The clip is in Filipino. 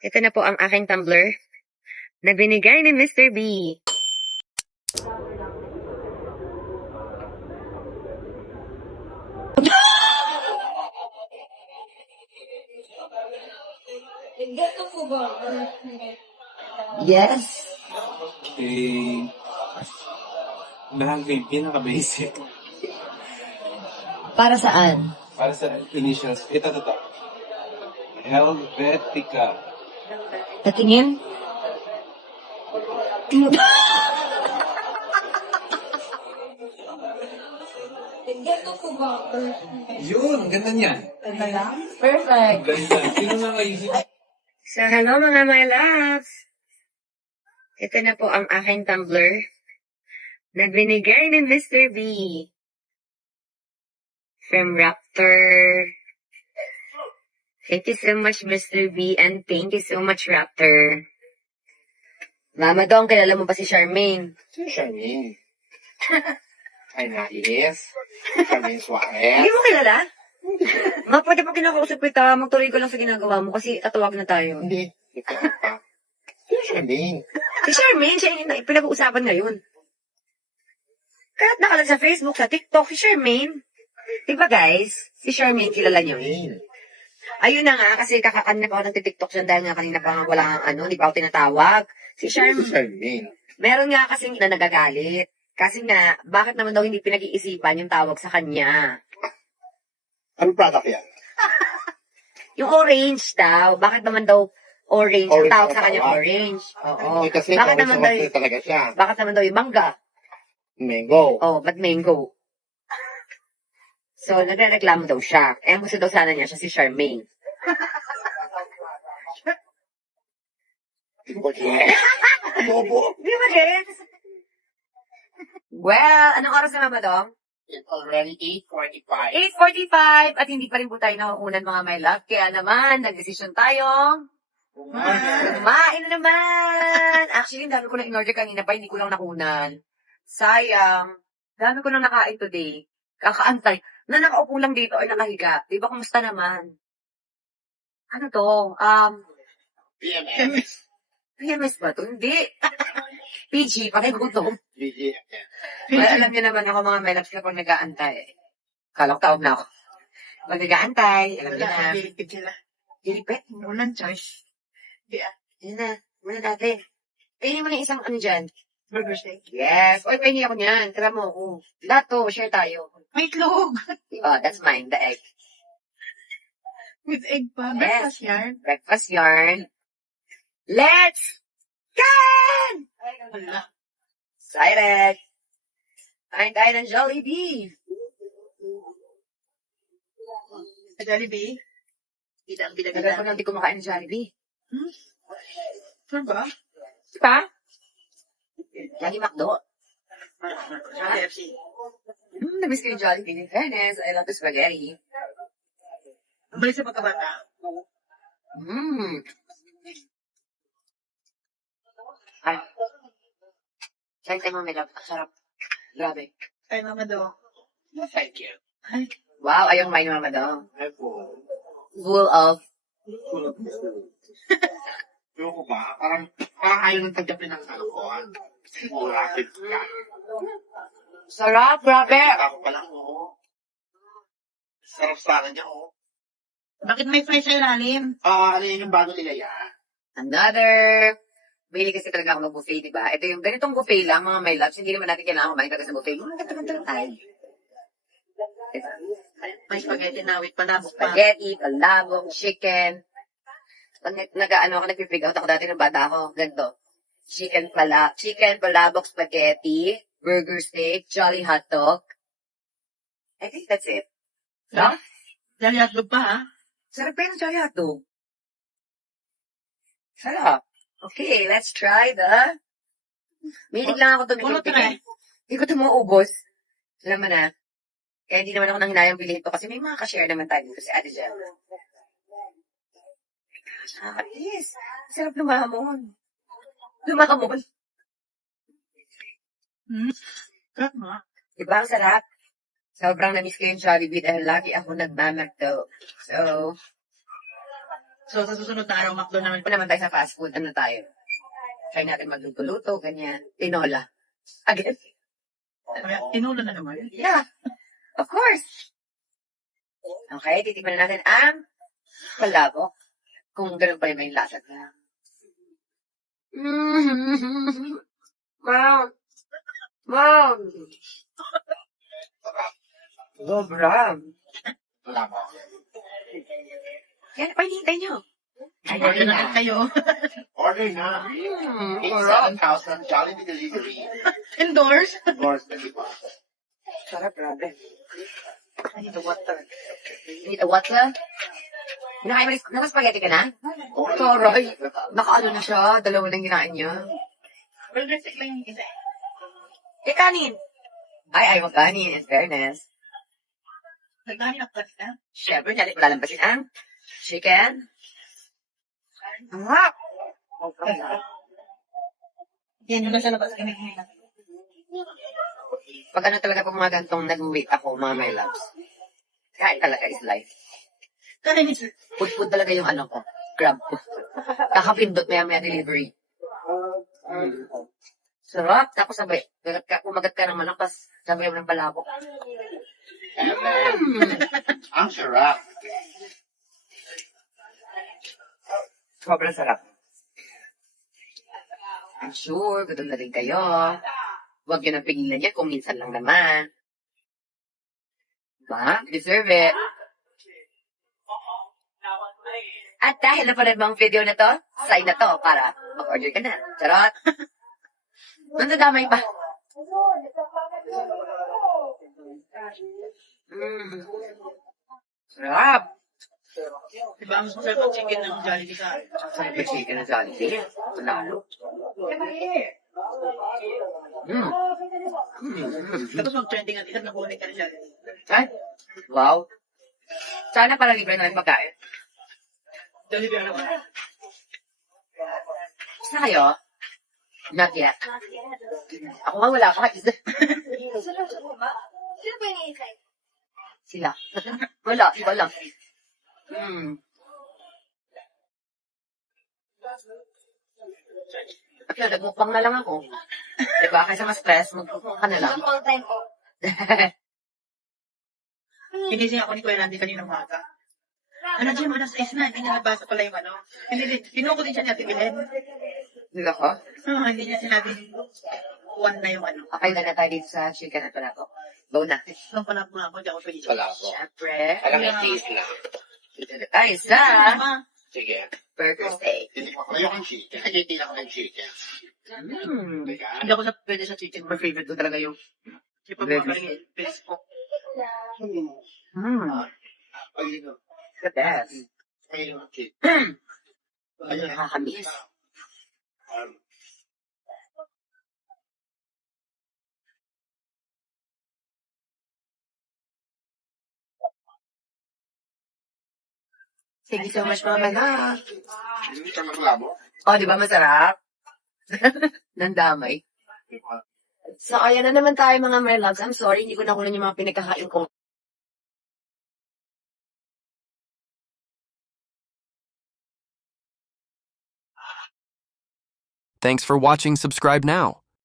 Ito na po ang aking tumbler na binigay ni Mr. B. Yes. Eh, pinaka-basic. Para saan? Para sa initials, ito. Helvetica. Tatingin? Yun, ganda niyan. Perfect. Ganda. Sino na kaisip? So, hello mga my loves! Ito na po ang aking tumbler na binigay ni Mr. B. From Raptor. Thank you so much, Mr. B, and thank you so much, Raptor. Mama Dong, kilala mo ba si Charmaine? Si Charmaine. Ay, nais. Charmaine Hindi Suarez. mo kilala? Ma, pwede pa kinakausap kita. Magtuloy ko lang sa ginagawa mo kasi tatawag na tayo. Hindi. Ito pa. Si Charmaine. Si Charmaine, siya yung pinag-uusapan ngayon. Kahit nakalag sa Facebook, sa TikTok, si Charmaine. Diba guys? Si Charmaine, kilala niyo. Charmaine. Ayun na nga, kasi kakakanina pa ako ng TikTok siya dahil nga kanina pa nga wala hindi pa ako tinatawag. Si Si Charmaine, Charmaine. meron nga kasing na nagagalit. Kasi nga, bakit naman daw hindi pinag-iisipan yung tawag sa kanya? Anong product yan? Yung orange daw, bakit naman daw orange, ang Orange tawag ang sa kanya tawag. orange? Oo. Eh, kasi Bakit orange naman naman daw, po talaga siya. bakit naman daw yung mangga? Mango. Oh, ba't mango? So, nagre-reklamo daw siya. Eh, ang gusto daw sana niya siya si Charmaine. Bobo. Di ba, Jess? Well, anong oras na ba, Dong? It's already 8:45. 8:45 at hindi pa rin po tayo nauunan mga my love. Kaya naman, nagdesisyon tayong kumain na naman. Actually, ang dami ko na in-order kanina pa, hindi ko lang nakunan. Sayang. Dami ko nang nakain today. Kakaantay. Na nakaupo lang dito ay nakahiga. Di ba, kumusta naman? Ano to? BMS. PMS ba to? Hindi. PG, patay ko to. BGM. Well, alam niyo naman ako mga my loves kapag nag-aantay. Kala ko tawag na ako. Pag nag-aantay, alam niyo na. Pilipid sila. Dilipet. Walang choice. Yun na. Muna natin. Kainin mo na isang ano dyan. Burger steak. Yes. Oy, pahingi ako niyan. Tara mo ako. Lahat to, share tayo. May itlog. Oh, that's mine, the egg. With egg pa. Yes. Breakfast yarn. Breakfast yarn. Let's go! Wala. Excited! Kain tayo ng Jollibee. Sa Jollibee. Bidang Tagal ko nang di kumakain ng Jollibee. Sure ba? Diba? Lagi McDo. Sa KFC. Namiss ko yung Jollibee. In fairness, I love the spaghetti. Balik sa pagkabata. Ay. Saan tayo mga love? Ang sarap. Grabe. Ay, mama do. Thank you. Ay, Wow, ayong mine mama daw. Ay po. Full of... Pero ko ba? Parang ayaw ng tagapin ng alcohol. Rapid ka. Sarap, grabe. Ako pa lang, oo. Sarap sana niya, oo. bakit may fry sa ilalim? Ano yun yung bago nila yan? Another. Bili kasi talaga ako mag-buffet, di ba? Ito yung ganitong buffet lang, mga my loves. Hindi naman natin kailangan kumain talaga sa buffet. Ganito tayo. Diba? May spaghetti na with palabok pa. Spaghetti, palabok, chicken. Pag nag-ano ako, nag-fig out ako dati ng bata ako. Ganito. Chicken, palabok, spaghetti, burger steak, jolly hot dog. I think that's it. Ha? Dali hotdog pa, ha? Sarap pa yung jolly hot dog. Sarap. Okay, let's try the... Milig lang ako Ulo tumigil. try. Hindi ko ito maubos. Alam mo na. Kaya hindi naman ako nanghinayang bilhin ito kasi may mga ka-share naman tayo dito si Ate Jem. Yes. Sarap lumahamon. Lumahamon. Sarap mo. Diba ang sarap? Sobrang na-miss ko yung Jollibee dahil lagi ako nagmamagdo. So, So, sa susunod na araw, McDo naman. Pa naman tayo sa fast food. Ano tayo? Try natin magluto-luto, ganyan. Tinola. Again? Tinulo na naman. Yeah. Of course. Okay, titikman na natin ang palabok. Kung ganun pa yung may lasa na. Wow. Wow. Sobra. Wala mo. Yan, pahinintay nyo. Order na kayo. Order na. Sarap. 8,000 Jollibee delivery. Endorse. Doors na di ba? Sarap, grabe. I need a water. You need a water? Nakain mo naka-spaghetti ka na? Taray. Naka-ano na siya. Dalawa nang ginain niya. Well, dressing lang yung isa. Eh, kanin. Ay, ayaw kanin, in fairness. Nagdami na pasta. Siyempre, natin lalampasin ang chicken. Ang Yan, yung nasa labas kami. Pag ano talaga pag mga gantong nag-wait ako, mga my loves. Kain talaga is life. Kainis. Food talaga yung ano ko. Grab ko. Kakapindot maya delivery. Sarap. Tapos sabay, kumagat ka ng manok, tapos sabay mo ng palabok. Ang sarap. Sobrang sarap. I'm sure, gutom na rin kayo. Huwag nyo nang pigilan yan kung minsan lang naman. Diba? Deserve it. At dahil napanood mo ang video na to, sign na to para mag-order ka na. Charot! Nandadamay pa. Sarap! Diba, mas masarap ang chicken ng Jollibee sa akin. Sarap yung chicken na Jollibee. Panalo. Tapos mag-trending at isang nakunin ka na Jollibee. Ay, wow. Sana para libre na yung pagkain. Jollibee ano ba? Gusto na kayo? Not yet. Ako nga wala pa. Sila. Wala, iba lang. Okay, nagmukbang na lang ako. Diba? Kaysa ma-stress, magmukbang ka na lang. Hinising ako ni Kuya Randy kanina umaga. Ano dyan, alas 6 na, hindi niya nabasa pala yung ano. Pinuko din siya ni Ate Belen. Diba ko? Hindi niya sinabi 1 na yung ano. Okay na tayo dito sa chicken at pala ko. Go na. Nung pala po ako, hindi ako pwede. Wala ko. Siyempre. Alam mo, taste lang. Dito na tayo sa Mama, Sige. burger steak. Hindi ko. Ayoko ng chicken. Hindi lang ng chicken. Teka. hindi ako pwede sa chicken. My favorite ko talaga yung Kasi pag mga kaling best ko. Ayun. the best. Ayun ang chicken. Ayun, nakakamiss. Thank you so much, Mama na. Hindi ka maglabo. Oh, di ba masarap? Nandamay. So, ayan na naman tayo mga my loves. I'm sorry, hindi ko nakunan yung mga pinagkakain ko. Thanks for watching. Subscribe now.